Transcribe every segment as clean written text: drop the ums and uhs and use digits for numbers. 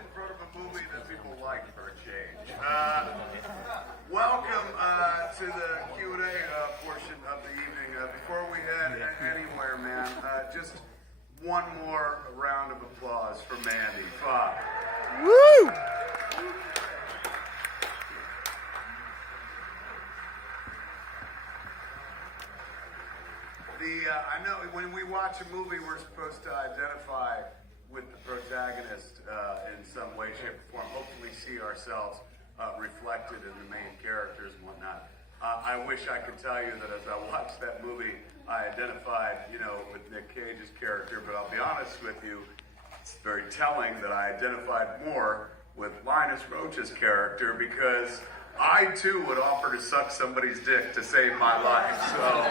in front of a movie that people like for a change. Welcome to the Q&A portion of the evening. Before we head anywhere, man, just one more round of applause for Mandy. Fuck. Woo! I know when we watch a movie, we're supposed to identify with the protagonist in some way, shape, or form. Hopefully see ourselves reflected in the main characters and whatnot. I wish I could tell you that as I watched that movie, I identified, with Nick Cage's character, but I'll be honest with you, it's very telling that I identified more with Linus Roach's character because I too would offer to suck somebody's dick to save my life. So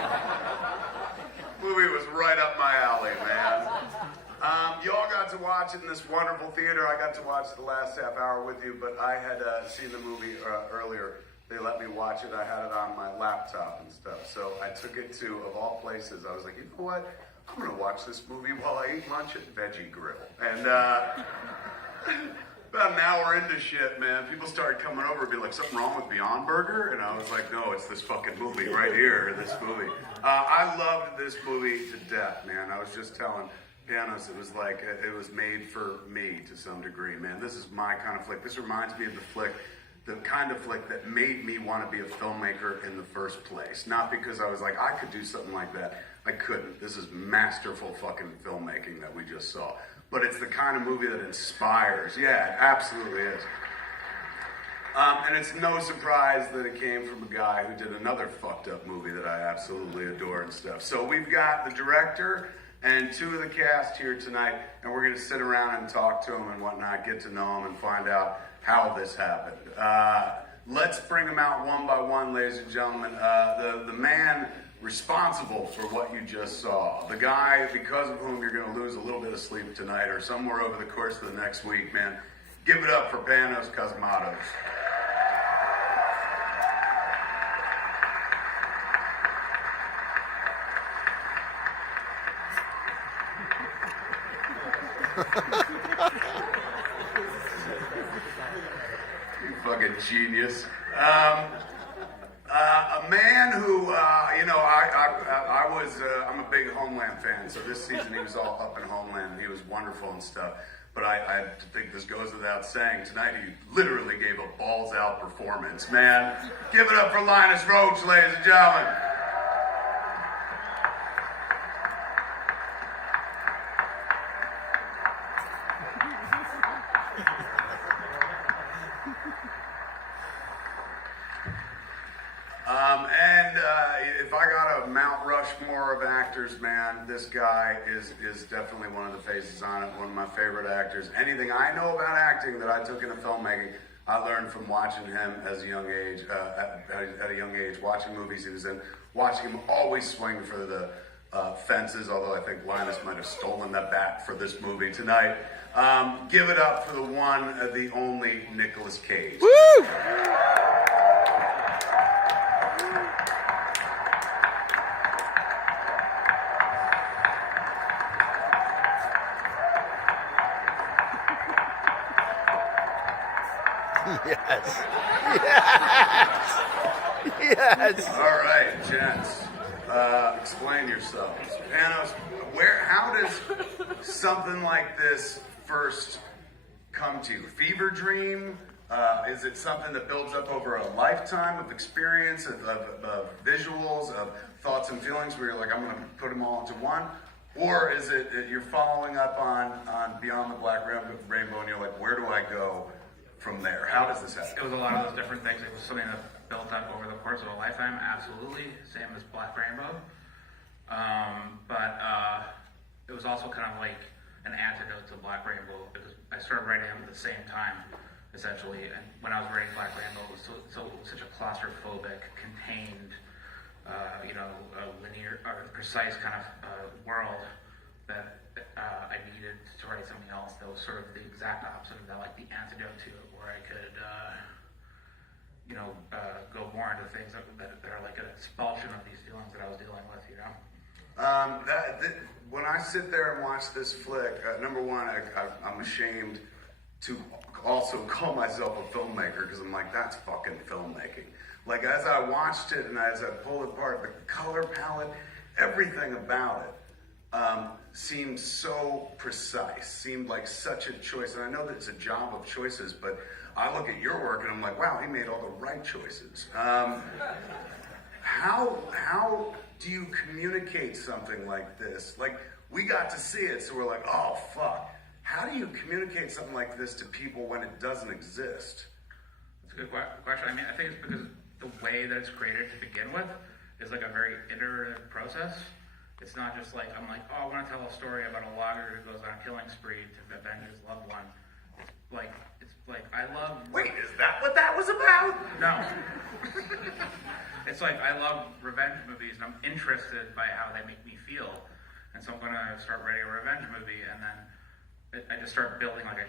movie was right up my alley, man. Y'all got to watch it in this wonderful theater. I got to watch the last half hour with you, but I had seen the movie earlier. They let me watch it. I had it on my laptop and stuff. So I took it to, of all places, I was like, you know what? I'm going to watch this movie while I eat lunch at Veggie Grill. And about an hour into shit, man, people started coming over and be like, something wrong with Beyond Burger? And I was like, no, it's this fucking movie right here, this movie. I loved this movie to death, man. I was just telling Panos, it was like, it was made for me to some degree, man. This is my kind of flick. This reminds me of the kind of flick that made me want to be a filmmaker in the first place. Not because I was like, I could do something like that. I couldn't. This is masterful fucking filmmaking that we just saw. But it's the kind of movie that inspires. Yeah, it absolutely is. And it's no surprise that it came from a guy who did another fucked up movie that I absolutely adore and stuff. So we've got the director and two of the cast here tonight, and we're going to sit around and talk to them and whatnot, get to know them and find out how this happened. Let's bring them out one by one, ladies and gentlemen. The man responsible for what you just saw. The guy, because of whom you're going to lose a little bit of sleep tonight or somewhere over the course of the next week, man. Give it up for Panos Cosmatos. You fucking genius. A man who, I'm a big Homeland fan, so this season he was all up in Homeland, and he was wonderful and stuff. But I think this goes without saying, tonight he literally gave a balls-out performance, man. Give it up for Linus Roach, ladies and gentlemen. If I got a Mount Rushmore of actors, man, this guy is definitely one of the faces on it, one of my favorite actors. Anything I know about acting that I took into filmmaking, I learned from watching him as a young age, at a young age, watching movies he was in, watching him always swing for the fences, although I think Linus might have stolen that bat for this movie tonight. Give it up for the one, the only Nicolas Cage. Woo! Yes. Yes. Yes. All right, gents. Explain yourselves. Panos, how does something like this first come to you? Fever dream? Is it something that builds up over a lifetime of experience, of visuals, of thoughts and feelings where you're like, I'm going to put them all into one? Or is it you're following up on Beyond the Black Rainbow and you're like, where do I go from there? How does this happen? It was a lot of those different things. It was something that built up over the course of a lifetime, absolutely. Same as Black Rainbow. But it was also kind of like an antidote to Black Rainbow because I started writing them at the same time, essentially. And when I was writing Black Rainbow, it was such a claustrophobic, contained, a linear or precise kind of world that I needed to write something else that was sort of the exact opposite of that, like the antidote to it, where I could, go more into things that are like an expulsion of these feelings that I was dealing with, When I sit there and watch this flick, number one, I'm ashamed to also call myself a filmmaker, because I'm like, that's fucking filmmaking. Like, as I watched it and as I pulled it apart, the color palette, everything about it seemed so precise, seemed like such a choice. And I know that it's a job of choices, but I look at your work and I'm like, wow, he made all the right choices. How do you communicate something like this? Like, we got to see it, so we're like, oh, fuck. How do you communicate something like this to people when it doesn't exist? That's a good question. I mean, I think it's because the way that it's created to begin with is like a very iterative process. It's not just like, I'm like, oh, I want to tell a story about a logger who goes on a killing spree to avenge his loved one. It's like, I love... Wait, is that what that was about? No. It's like, I love revenge movies, and I'm interested by how they make me feel. And so I'm going to start writing a revenge movie, and then I just start building like a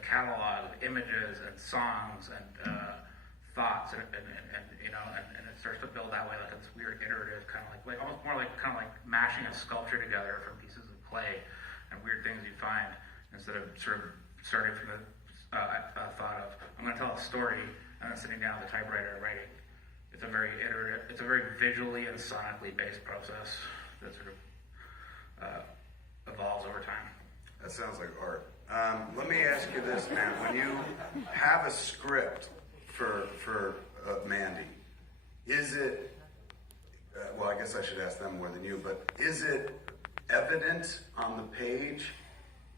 catalog of images and songs and thoughts, and you know, and it starts to build that way, like this weird iterative kind of like almost more like kind of like mashing a sculpture together from pieces of clay and weird things you find, instead of sort of starting from the thought of, I'm going to tell a story, and then sitting down at the typewriter and writing. It's a very iterative, it's a very visually and sonically based process that sort of evolves over time. That sounds like art. Let me ask you this, man. When you have a script for Mandy, is it, well, I guess I should ask them more than you, but is it evident on the page,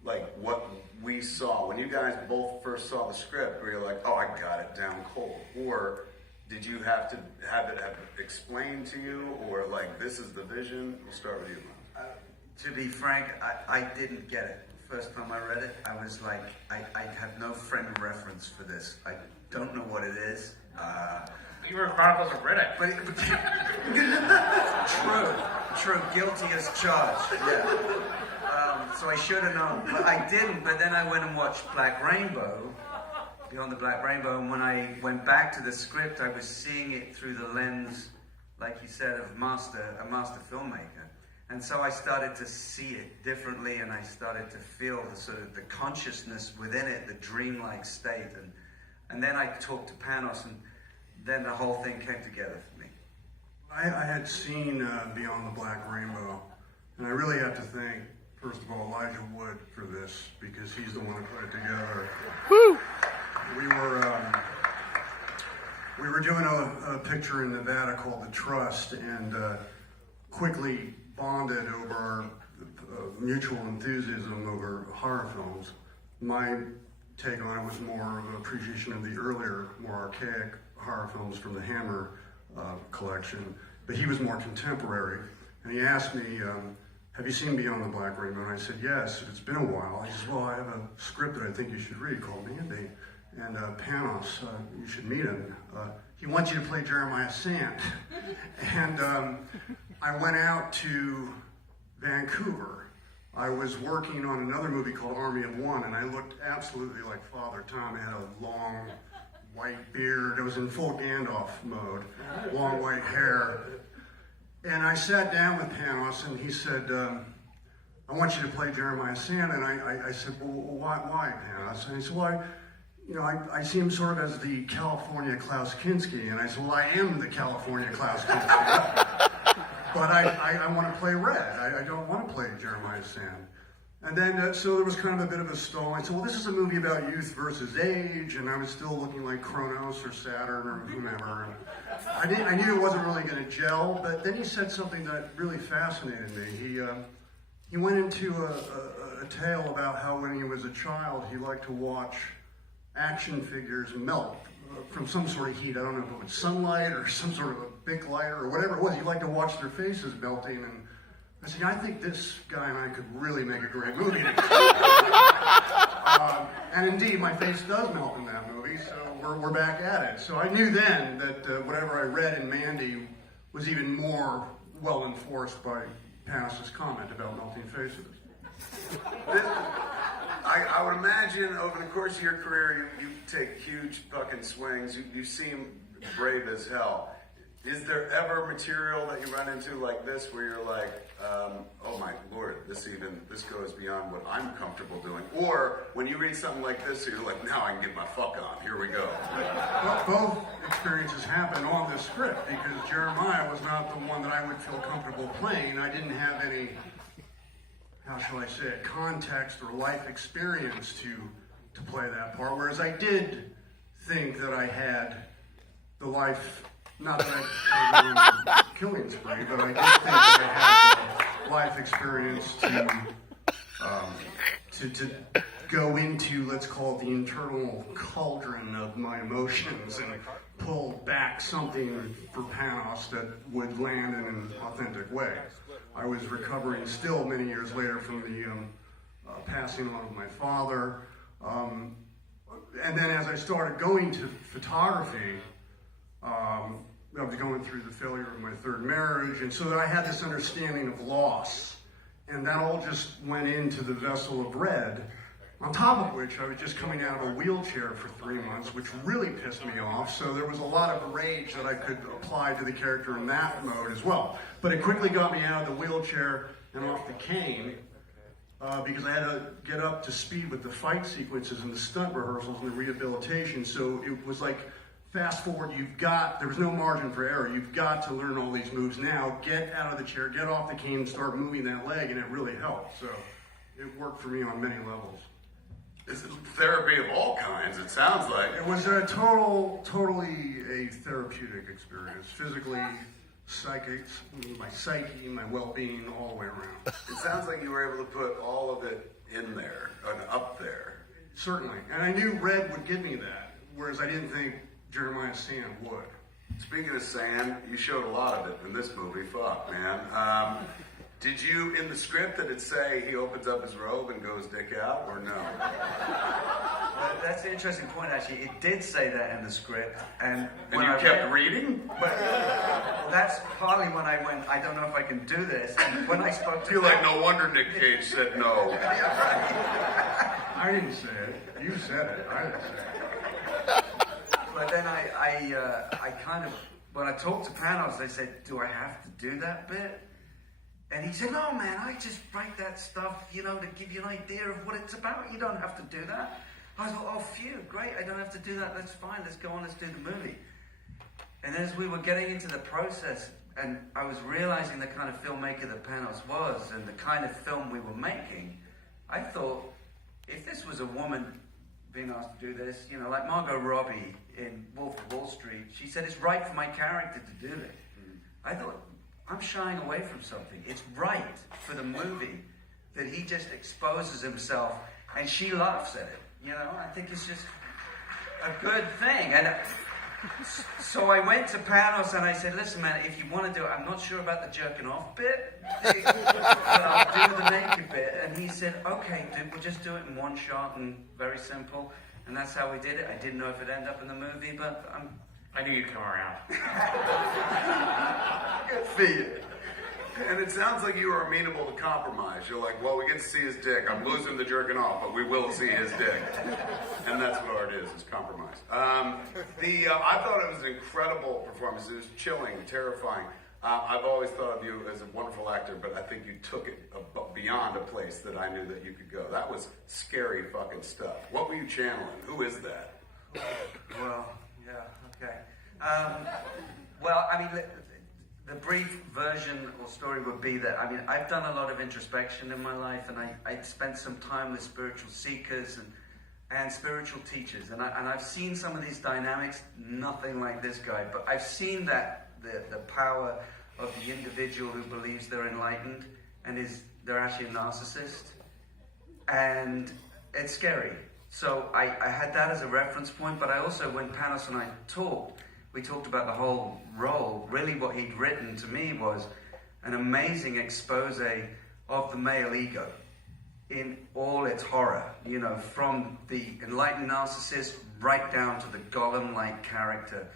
like what we saw? When you guys both first saw the script, were you like, oh, I got it down cold? Or did you have to have it explained to you, or like, this is the vision? We'll start with you, man. To be frank, I didn't get it. First time I read it, I was like, I have no frame of reference for this. I don't know what it is. You were Chronicles of Riddick. But true, guilty as charged. Yeah. So I should have known, but I didn't. But then I went and watched Black Rainbow, Beyond the Black Rainbow, and when I went back to the script, I was seeing it through the lens, like you said, of a master filmmaker. And so I started to see it differently, and I started to feel the sort of the consciousness within it, the dreamlike state. And then I talked to Panos, and then the whole thing came together for me. I had seen Beyond the Black Rainbow, and I really have to thank, first of all, Elijah Wood for this, because he's the one who put it together. Woo! We were doing a picture in Nevada called The Trust, and quickly bonded over our mutual enthusiasm over horror films. My take on it was more of an appreciation of the earlier, more archaic horror films from the Hammer collection, but he was more contemporary. And he asked me, have you seen Beyond the Black Rainbow? And I said, yes, it's been a while. He says, well, I have a script that I think you should read called Mandy. And Panos, you should meet him. He wants you to play Jeremiah Sand. And I went out to Vancouver. I was working on another movie called Army of One, and I looked absolutely like Father Tom. I had a long white beard. I was in full Gandalf mode, long white hair. And I sat down with Panos, and he said, I want you to play Jeremiah Sand. And I said, well, why, Panos? And he said, well, I see him sort of as the California Klaus Kinski. And I said, well, I am the California Klaus Kinski. But I want to play Red. I don't want to play Jeremiah Sand. And then, so there was kind of a bit of a stall. I said, well, this is a movie about youth versus age, and I was still looking like Kronos or Saturn or whomever. And I knew it wasn't really going to gel, but then he said something that really fascinated me. He went into a tale about how when he was a child, he liked to watch action figures melt from some sort of heat. I don't know if it was sunlight or some sort of a Bic light or whatever it was. He liked to watch their faces melting, and I said, I think this guy and I could really make a great movie together. And indeed, my face does melt in that movie, so we're back at it. So I knew then that whatever I read in Mandy was even more well enforced by Panos' comment about melting faces. I would imagine over the course of your career, you take huge fucking swings. You seem brave as hell. Is there ever material that you run into like this where you're like, oh my lord, this goes beyond what I'm comfortable doing? Or when you read something like this, you're like, now I can get my fuck on. Here we go. Well, both experiences happen on this script because Jeremiah was not the one that I would feel comfortable playing. I didn't have any, how shall I say it, context or life experience to play that part. Whereas I did think that I had the life, not that I was on a killing spree, but I did think that I had the life experience to go into, let's call it the internal cauldron of my emotions and pull back something for Panos that would land in an authentic way. I was recovering still many years later from the passing on of my father. And then as I started going to photography, I was going through the failure of my third marriage, and so that I had this understanding of loss. And that all just went into the vessel of red, on top of which I was just coming out of a wheelchair for 3 months, which really pissed me off. So there was a lot of rage that I could apply to the character in that mode as well. But it quickly got me out of the wheelchair and off the cane, because I had to get up to speed with the fight sequences and the stunt rehearsals and the rehabilitation. So it was like, fast forward, there was no margin for error. You've got to learn all these moves now. Get out of the chair, get off the cane, and start moving that leg, and it really helped. So it worked for me on many levels. This is therapy of all kinds, it sounds like. It was a totally a therapeutic experience. Physically, my psyche, my well-being, all the way around. It sounds like you were able to put all of it in there, and up there. Certainly. And I knew red would give me that, whereas I didn't think Jeremiah Sand would. Speaking of sand, you showed a lot of it in this movie. Fuck, man. Did you, in the script, did it say he opens up his robe and goes dick out, or no? That's an interesting point, actually. It did say that in the script, and And you kept reading? Well, that's partly when I went, I don't know if I can do this. And when I spoke I to feel like no wonder Nick Cage said no. I didn't say it. You said it. I didn't say it. But then I kind of, when I talked to Panos, I said, do I have to do that bit? And he said, no, man, I just write that stuff, to give you an idea of what it's about. You don't have to do that. I was like, oh, phew, great, I don't have to do that. That's fine. Let's go on, let's do the movie. And as we were getting into the process, and I was realizing the kind of filmmaker that Panos was and the kind of film we were making, I thought, if this was a woman being asked to do this, like Margot Robbie in Wolf of Wall Street, she said, it's right for my character to do it. I thought, I'm shying away from something. It's right for the movie that he just exposes himself and she laughs at it. I think it's just a good thing. And so I went to Panos and I said, listen, man, if you want to do it, I'm not sure about the jerking off bit, but I'll do the naked bit. And he said, okay, dude, we'll just do it in one shot and very simple. And that's how we did it. I didn't know if it'd end up in the movie, but I knew you'd come around. Good for you. And it sounds like you were amenable to compromise. You're like, well, we get to see his dick. I'm losing the jerking off, but we will see his dick. And that's what art is compromise. I thought it was an incredible performance. It was chilling, terrifying. I've always thought of you as a wonderful actor, but I think you took it beyond a place that I knew that you could go. That was scary fucking stuff. What were you channeling? Who is that? well, yeah, okay. Well, I mean, the brief version or story would be that, I've done a lot of introspection in my life, and I spent some time with spiritual seekers and spiritual teachers, and I've seen some of these dynamics, nothing like this guy, but I've seen that the power of the individual who believes they're enlightened and they're actually a narcissist, and it's scary. So I had that as a reference point, but I also, when Panos and I talked, we talked about the whole role. Really what he'd written to me was an amazing expose of the male ego in all its horror, from the enlightened narcissist right down to the golem-like character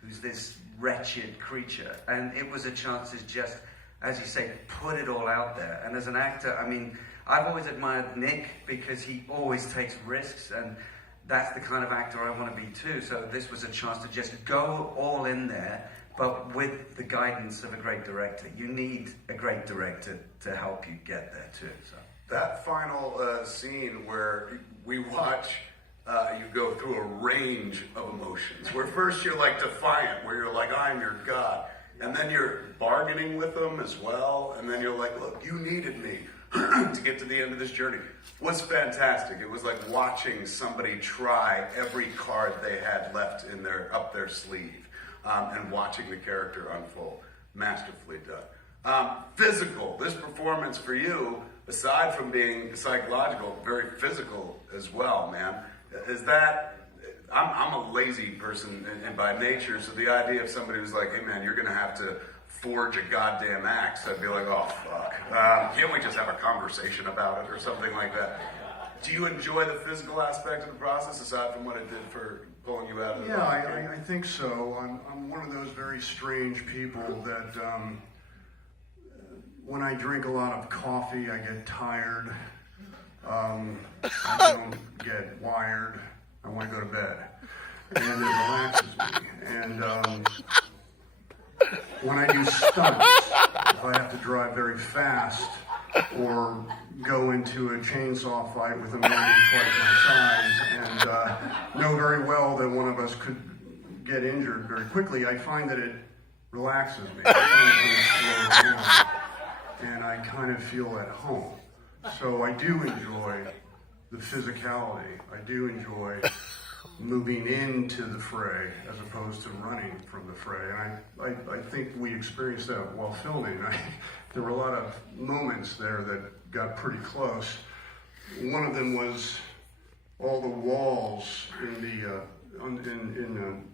who's this wretched creature. And it was a chance to just, as you say, put it all out there. And as an actor, I've always admired Nick because he always takes risks, and that's the kind of actor I want to be too. So this was a chance to just go all in there, but with the guidance of a great director. You need a great director to help you get there too. So That final scene where we watch you go through a range of emotions, where first you're like defiant, where you're like, I'm your God, and then you're bargaining with them as well, and then you're like, look, you needed me to get to the end of this journey, was fantastic. It was like watching somebody try every card they had left in up their sleeve, and watching the character unfold. Masterfully done. Physical, this performance for you, aside from being psychological, very physical as well, man. Is that, I'm a lazy person and by nature, so the idea of somebody who's like, hey man, you're gonna have to forge a goddamn axe, I'd be like, oh fuck. Can't we just have a conversation about it or something like that? Do you enjoy the physical aspect of the process aside from what it did for pulling you out of the Yeah, I think so. I'm one of those very strange people that when I drink a lot of coffee, I get tired. I don't get wired. I want to go to bed. And it relaxes me. And when I do stunts, if I have to drive very fast or go into a chainsaw fight with a man twice my size and know very well that one of us could get injured very quickly, I find that it relaxes me. I find it really slows down, and I kind of feel at home. So I do enjoy the physicality. I do enjoy moving into the fray as opposed to running from the fray. And I think we experienced that while filming. There were a lot of moments there that got pretty close. One of them was all the walls in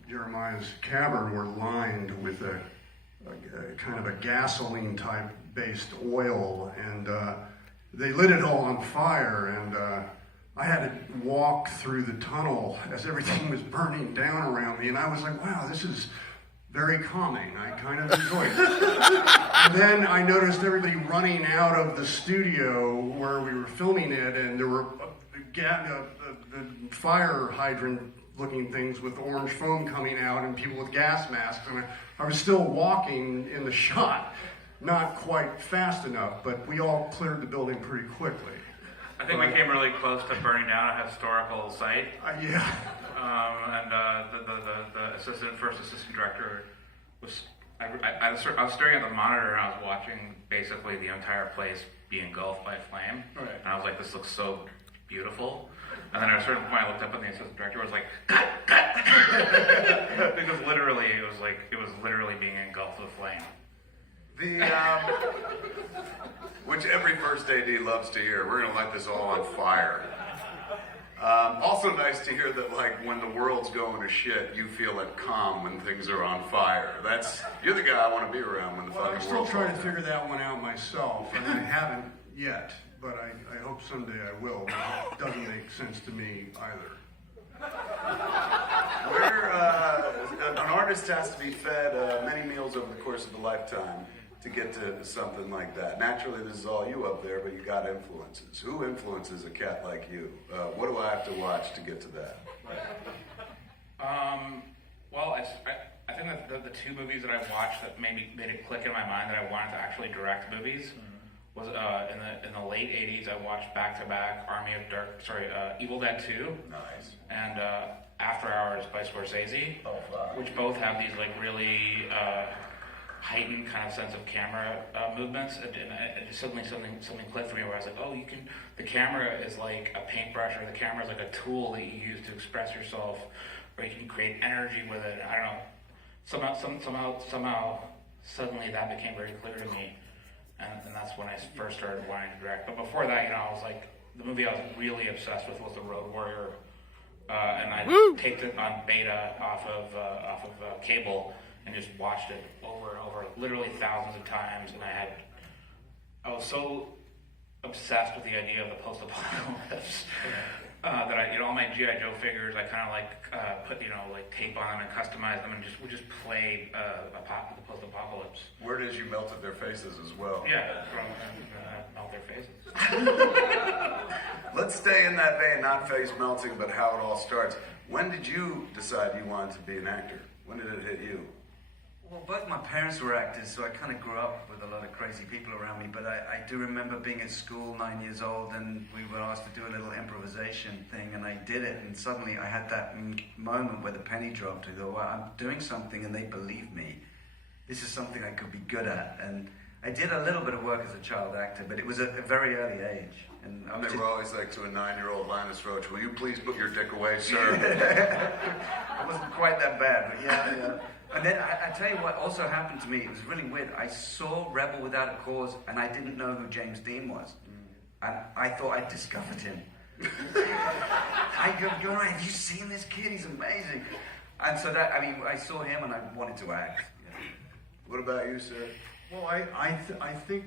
Jeremiah's cavern were lined with a kind of a gasoline type based oil, and they lit it all on fire, and I had to walk through the tunnel as everything was burning down around me, and I was like, wow, this is very calming. I kind of enjoyed it. And then I noticed everybody running out of the studio where we were filming it, and there were the fire hydrant looking things with orange foam coming out and people with gas masks, and I was still walking in the shot. Not quite fast enough, but we all cleared the building pretty quickly. I think we came really close to burning down a historical site. Yeah. And the first assistant director was, I was staring at the monitor and I was watching basically the entire place be engulfed by flame. Right. And I was like, this looks so beautiful. And then at a certain point I looked up and the assistant director was like, cut, cut! Because literally, it was literally being engulfed with flame. Which every first AD loves to hear. We're gonna light this all on fire. Also nice to hear that, like, when the world's going to shit, you feel it calm when things are on fire. You're the guy I want to be around when the Well, I'm fucking still world's trying on to fire. figure that one out myself, and I haven't yet, but I hope someday I will. But it doesn't make sense to me either. An artist has to be fed many meals over the course of a lifetime to get to something like that. Naturally, this is all you up there, but you got influences. Who influences a cat like you? What do I have to watch to get to that? Well, I think that the two movies that I watched that made it click in my mind that I wanted to actually direct movies was in the late '80s. I watched back to back Evil Dead 2, Nice. and After Hours by Scorsese, which both have these like really heightened kind of sense of camera movements, and suddenly something clicked for me where I was like, oh, the camera is like a paintbrush, or the camera is like a tool that you use to express yourself, or you can create energy with it. I don't know. Somehow, suddenly that became very clear to me, and that's when I first started wanting to direct. But before that, I was like, the movie I was really obsessed with was The Road Warrior, and I taped it on beta off of cable. And just watched it over and over, literally thousands of times. And I was so obsessed with the idea of the post-apocalypse that all my G.I. Joe figures, I kind of put tape on them and customize them, and would just play the post-apocalypse. Word is you melted their faces as well. Yeah, melt their faces. Let's stay in that vein, not face melting, but how it all starts. When did you decide you wanted to be an actor? When did it hit you? Well, both my parents were actors, so I kind of grew up with a lot of crazy people around me. But I do remember being at school, 9 years old, and we were asked to do a little improvisation thing, and I did it. And suddenly I had that moment where the penny dropped. I thought, well, I'm doing something, and they believe me. This is something I could be good at. And I did a little bit of work as a child actor, but it was at a very early age. And I And was they just, were always like to a 9-year-old Linus Roach, will you please put your dick away, sir? it wasn't quite that bad, but yeah. And then I tell you what also happened to me. It was really weird. I saw Rebel Without a Cause, and I didn't know who James Dean was. And I thought I'd discovered him. I go, you're right, have you seen this kid? He's amazing. And so I saw him and I wanted to act. Yeah. What about you, sir? Well, I think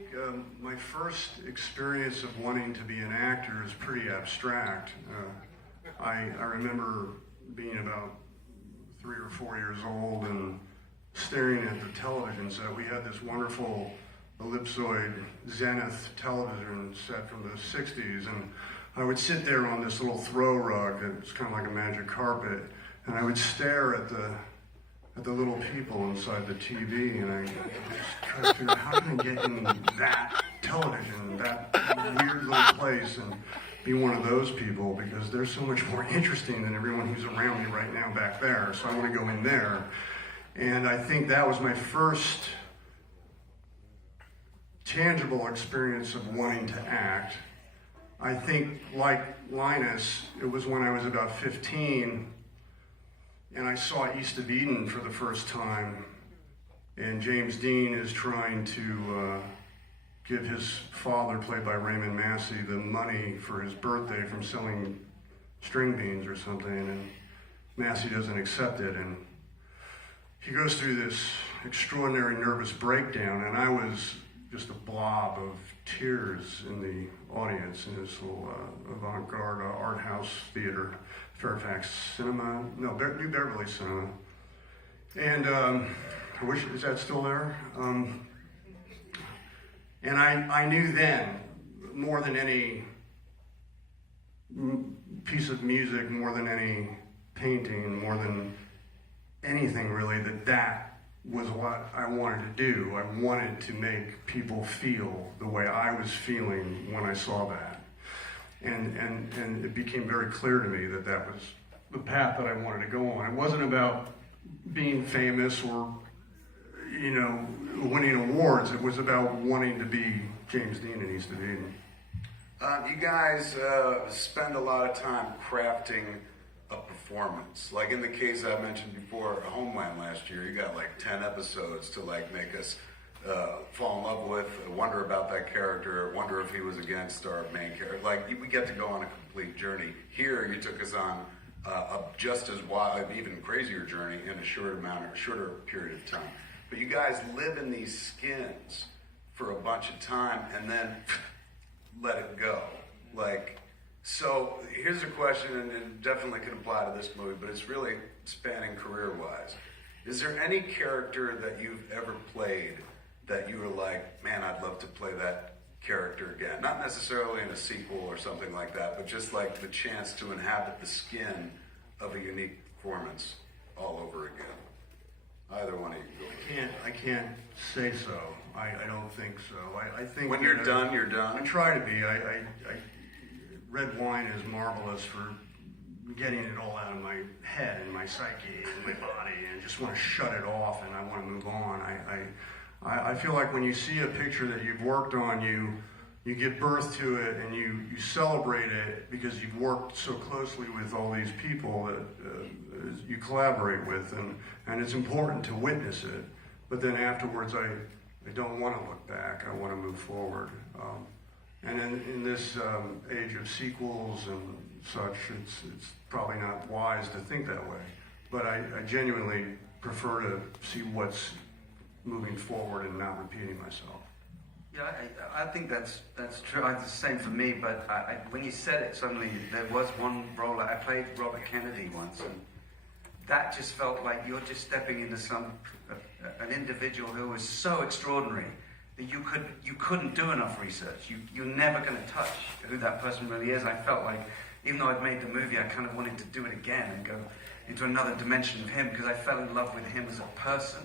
my first experience of wanting to be an actor is pretty abstract. I remember being about 3 or 4 years old and staring at the television set. We had this wonderful ellipsoid Zenith television set from the 60s, and I would sit there on this little throw rug that's kind of like a magic carpet, and I would stare at the little people inside the TV, and I just try to figure out how can I get in that television, that weird little place, and be one of those people, because they're so much more interesting than everyone who's around me right now back there. So I want to go in there. And I think that was my first tangible experience of wanting to act. I think, like Linus, it was when I was about 15, and I saw East of Eden for the first time, and James Dean is trying to give his father, played by Raymond Massey, the money for his birthday from selling string beans or something, and Massey doesn't accept it, and he goes through this extraordinary nervous breakdown, and I was just a blob of tears in the audience in this little avant-garde art house theater, Fairfax Cinema, no, New Beverly Cinema, and I wish, is that still there? And I knew then, more than any piece of music, more than any painting, more than anything really, that was what I wanted to do. I wanted to make people feel the way I was feeling when I saw that. And it became very clear to me that was the path that I wanted to go on. It wasn't about being famous or, winning awards. It was about wanting to be James Dean in East of Eden. You guys spend a lot of time crafting a performance. Like in the case I mentioned before, Homeland last year, you got like 10 episodes to like make us fall in love with, wonder about that character, wonder if he was against our main character. Like we get to go on a complete journey. Here you took us on a just as wild, even crazier journey in a shorter period of time. But you guys live in these skins for a bunch of time and then let it go. Like, so here's a question, and it definitely can apply to this movie, but it's really spanning career-wise. Is there any character that you've ever played that you were like, man, I'd love to play that character again? Not necessarily in a sequel or something like that, but just like the chance to inhabit the skin of a unique performance all over again. Either one of you can go. I can't say so. I don't think so. I think when you're done, you're done. I try to be. Red wine is marvelous for getting it all out of my head and my psyche and my body, and just want to shut it off, and I want to move on. I feel like when you see a picture that you've worked on, you give birth to it and you celebrate it because you've worked so closely with all these people that you collaborate with, and it's important to witness it. But then afterwards, I don't want to look back. I want to move forward. And in this age of sequels and such, it's probably not wise to think that way. But I genuinely prefer to see what's moving forward and not repeating myself. Yeah, I think that's true. It's the same for me, but when you said it, suddenly there was one role. I played Robert Kennedy once, and that just felt like you're just stepping into an individual who was so extraordinary that you couldn't do enough research. You're never going to touch who that person really is. I felt like, even though I'd made the movie, I kind of wanted to do it again and go into another dimension of him, because I fell in love with him as a person.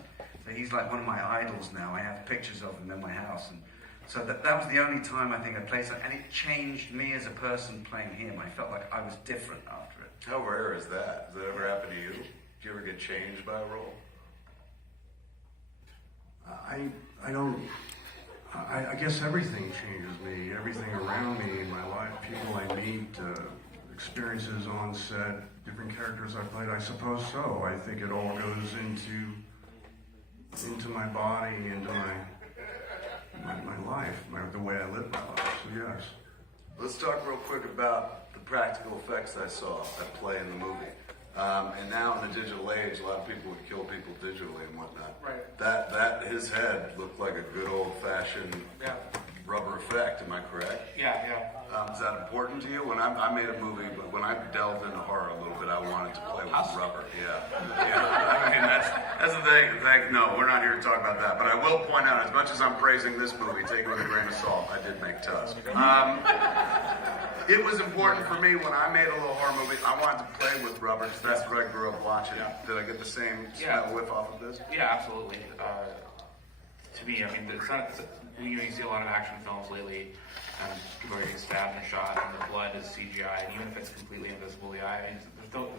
So he's like one of my idols now. I have pictures of him in my house. And so that was the only time I think I played something. And it changed me as a person playing him. I felt like I was different after it. How rare is that? Does that ever happen to you? Did you ever get changed by a role? I guess everything changes me. Everything around me in my life, people I meet, experiences on set, different characters I played. I suppose so. I think it all goes into my body, into my life, the way I live my life. So yes. Let's talk real quick about the practical effects I saw at play in the movie. And now in the digital age, a lot of people would kill people digitally and whatnot. Right. That his head looked like a good old-fashioned rubber effect. Am I correct? Yeah, yeah. Is that important to you? When I made a movie, but when I delved into horror a little bit, I wanted to play with rubber. Yeah. I mean, that's the thing. No, we're not here to talk about that. But I will point out, as much as I'm praising this movie, take it with a grain of salt. I did make Tusk. It was important for me when I made a little horror movie. I wanted to play with rubber because that's what I grew up watching. Did I get the same smell whiff off of this? Yeah, absolutely. To me, I mean, you see a lot of action films lately, and people are getting stabbed and shot, and the blood is CGI, and even if it's completely invisible to the eye, I mean,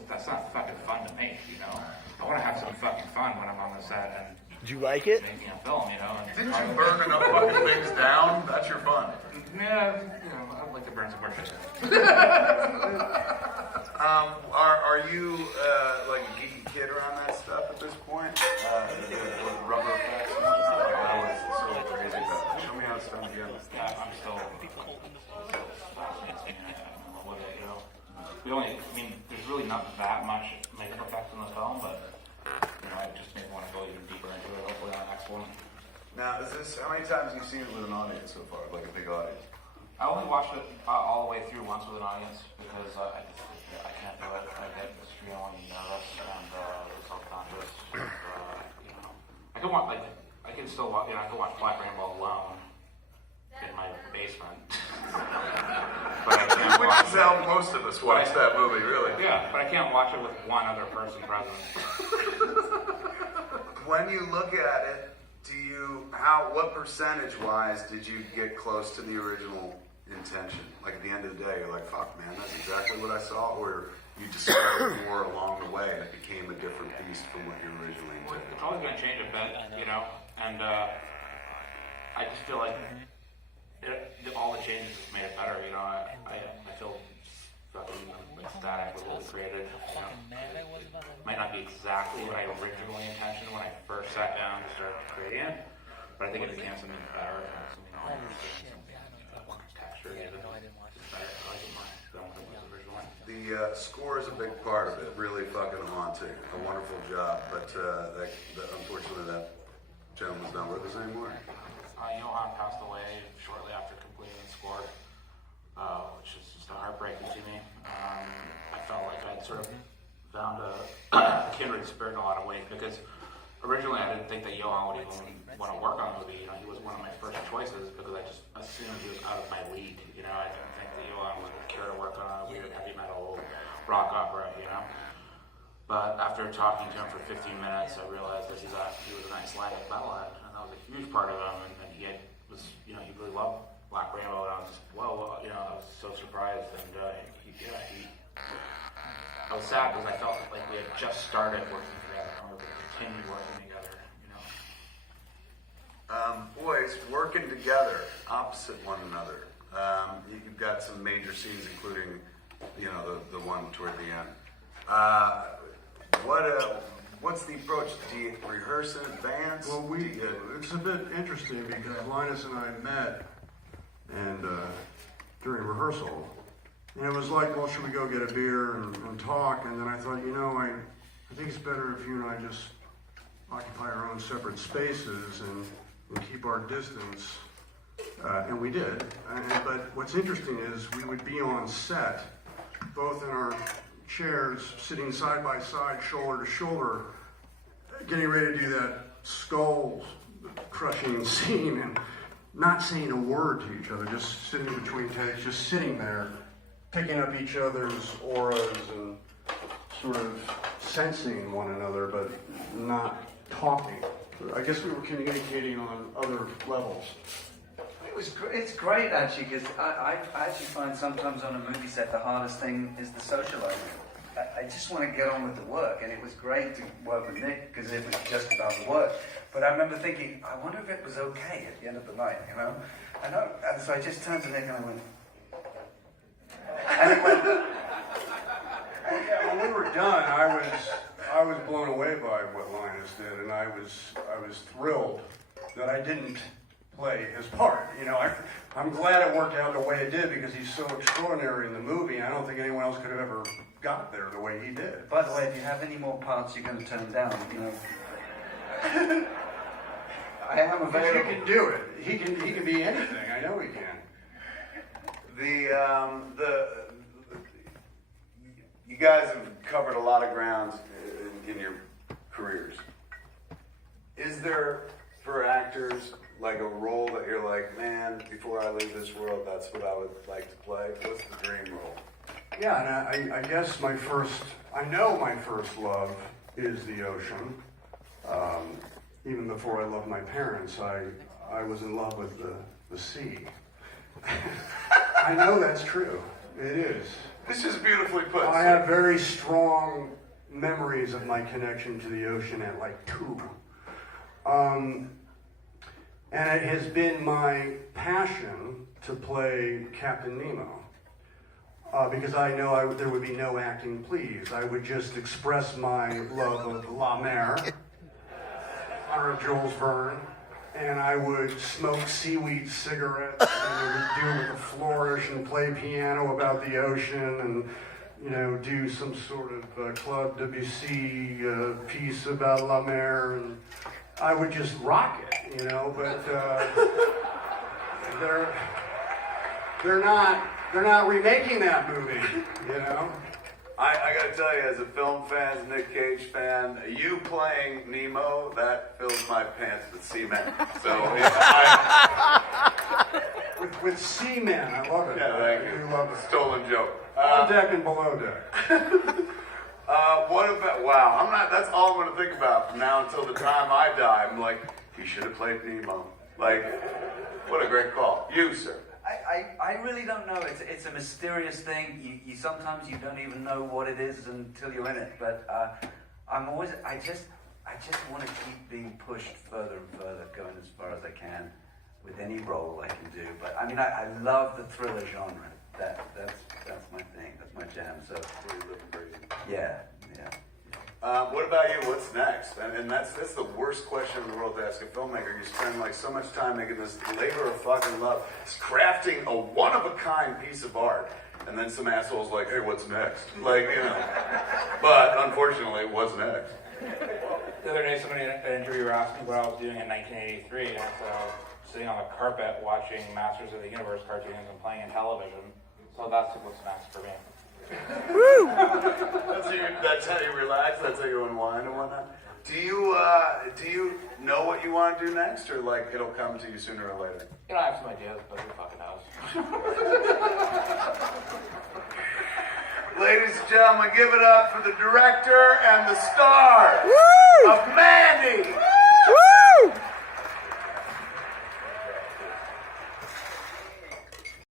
that's not fucking fun to make, you know? I want to have some fucking fun when I'm on the set and Did you like it? making a film, you know? And Didn't you burn enough fucking things down? That's your fun. Yeah, you know, I'd like to burn some more shit. Are you like a geeky kid around that stuff at this point? The rubber effects and stuff? I was so crazy about it. Show me how it's done again. Yeah, I'm still what do you know? I mean, there's really not that much makeup effects in the film, but you know, I just maybe want to go even deeper into it. Hopefully on the next one. Now, how many times have you seen it with an audience so far? Like a big audience? I only watched it all the way through once with an audience because I can't do it. I get extremely nervous and self-conscious. You know, I can watch I can watch Black Rainbow alone in my basement. But I can't Which is how most of us watch that movie, really. Yeah, but I can't watch it with one other person present. When you look at it, what percentage-wise did you get close to the original intention? Like at the end of the day, you're like, fuck, man, that's exactly what I saw, or you discovered more along the way and it became a different beast from what you originally intended? It's always going to change a bit, you know, and I just feel like all the changes just made it better, you know. I feel fucking ecstatic with what we created. You know. Might not be exactly what I originally intended when I first sat down to start creating it, but I think it became something better, some texture, even better. I like it more than what it was originally. The score is a big part of it, really fucking haunting. A wonderful job, but unfortunately that gentleman's not with us anymore. Johan passed away shortly after completing the score, which is just heartbreaking to me. I felt like I'd sort of found a kindred spirit in a lot of ways because originally I didn't think that Johan would even want to work on the movie. You know, he was one of my first choices because I just assumed he was out of my league. You know, I didn't think that Johan would care to work on a weird heavy metal rock opera. You know, but after talking to him for 15 minutes, I realized that he was an Icelandic metalhead, and that was a huge part of him. And he he really loved Black Rainbow, and I was just, I was so surprised, and I was sad because I felt like we had just started working together, and we were going to continue working together, you know. Boys, working together, opposite one another. You've got some major scenes, including, the one toward the end. What's the approach? Do you rehearse in advance? Well, it's a bit interesting because Linus and I met and during rehearsal, and it was like, well, should we go get a beer and talk? And then I thought, I think it's better if you and I just occupy our own separate spaces and keep our distance. And we did. But what's interesting is we would be on set, both in our chairs, sitting side by side, shoulder to shoulder, getting ready to do that skull-crushing scene, and not saying a word to each other, just sitting between takes, just sitting there, picking up each other's auras and sort of sensing one another, but not talking. I guess we were communicating on other levels. It's great actually, because I actually find sometimes on a movie set the hardest thing is the socializing. I just want to get on with the work, and it was great to work with Nick because it was just about the work. But I remember thinking, I wonder if it was okay at the end of the night, you know? And so I just turned to Nick and I went, and he went, Yeah, when we were done, I was blown away by what Linus did, and I was thrilled that I didn't play his part. You know, I'm glad it worked out the way it did because he's so extraordinary in the movie. I don't think anyone else could have ever got there the way he did. by the way, if you have any more parts you're going to turn down, you know. I am Because you available. can do it. He can be anything. I know he can. You guys have covered a lot of grounds in your careers. Is there, for actors, like a role that you're like, man, before I leave this world, that's what I would like to play? What's the dream role? Yeah, and I guess my first love is the ocean. Even before I loved my parents, I was in love with the sea. I know that's true. It is. This is beautifully put. I have very strong memories of my connection to the ocean at like 2. And it has been my passion to play Captain Nemo. Because I know there would be no acting please. I would just express my love of La Mer, honor of Jules Verne, and I would smoke seaweed cigarettes and do it with a flourish and play piano about the ocean and, you know, do some sort of Claude Debussy piece about La Mer, and I would just rock it, you know, but they're not remaking that movie, you know. I gotta tell you, as a film fan, as a Nick Cage fan, you playing Nemo, that fills my pants with cement. So, With seamen, I love it. yeah, thank I you. do love it. Stolen joke. On deck and below deck. What about, wow, that's all I'm gonna think about from now until the time I die. I'm like, he should have played Nemo. Like, what a great call. You, sir. I really don't know. It's a mysterious thing. You sometimes you don't even know what it is until you're in it. But I just want to keep being pushed further and further, going as far as I can with any role I can do. But I mean, I love the thriller genre. That's my thing. That's my jam. So yeah. What about you? What's next? And that's the worst question in the world to ask a filmmaker. You spend like so much time making this labor of fucking love. It's crafting a one-of-a-kind piece of art. And then some asshole's like, hey, what's next? Like, you know. But unfortunately, what's next? The other day, somebody in an interview asked me what I was doing in 1983, and I said I was sitting on the carpet watching Masters of the Universe cartoons and playing in television. So that's what's next for me. That's how you relax. That's how you unwind and whatnot. Do you know what you want to do next, or like it'll come to you sooner or later? You know, I have some ideas, but who fucking knows? Ladies and gentlemen, give it up for the director and the star. Woo!